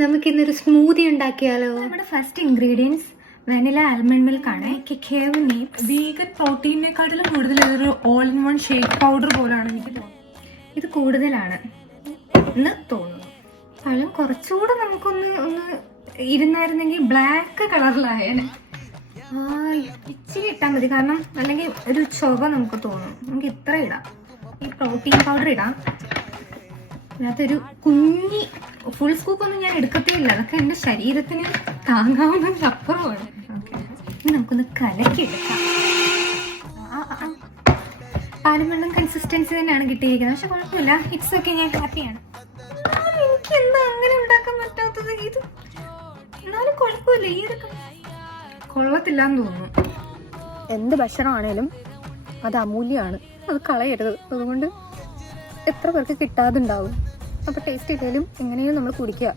നമുക്കിന്നൊരു സ്മൂതി ഉണ്ടാക്കിയാലോ? നമ്മുടെ first ingredients vanilla almond milk ആണ്. കെക്കേവ് നേപ്സ്. വീഗൻ പ്രോട്ടീനേക്കാട്ടിലും കൂടുതൽ ഇതൊരു all in one shake powder പോലാണ് എനിക്ക് തോന്നുന്നത്. ഇത് കൂടുതലാണ് എന്ന് തോന്നുന്നു. പഴം കുറച്ചുകൂടെ ഒന്ന് ഇരുന്നായിരുന്നെങ്കിൽ ബ്ലാക്ക് കളറിലായേനെ. ഇച്ചിരി ഇട്ടാൽ മതി, കാരണം അല്ലെങ്കിൽ ഒരു ചുവ നമുക്ക് തോന്നും. നമുക്ക് ഇത്ര ഇടാം. ഈ പ്രോട്ടീൻ പൗഡർ ഇടാം. അതിനകത്തൊരു കുഞ്ഞി ഫുൾ സ്കൂപ്പ് ഒന്നും ഞാൻ എടുക്കത്തില്ല, അതൊക്കെ എൻ്റെ ശരീരത്തിന് താങ്ങാവുന്നതിന് അപ്പുറമാണ്. ഇനി നമുക്കൊന്ന് കലക്കിയെടുക്കാം. പാലും വെള്ളം കൺസിസ്റ്റൻസി തന്നെയാണ് കിട്ടിയിരിക്കുന്നത്, പക്ഷെ കുഴപ്പമില്ല. ഇറ്റ്സ് ഓക്കെ, ഞാൻ ഹാപ്പിയാണ്. എനിക്ക് എന്താ അങ്ങനെ ഉണ്ടാക്കാൻ പറ്റാത്തത്? ഇത് എന്നാലും കുഴപ്പമില്ല. ഈ ഇതൊക്കെ കൊള്ളത്തില്ല എന്ന് തോന്നുന്നു. എന്ത് ഭക്ഷണമാണേലും അത് അമൂല്യമാണ്, അത് കളയരുത്. അതുകൊണ്ട് എത്ര പേർക്ക് കിട്ടാതുണ്ടാവും. അപ്പോൾ ടേസ്റ്റ് ഇല്ലെങ്കിലും എങ്ങനെയും നമ്മൾ കുടിക്കുക.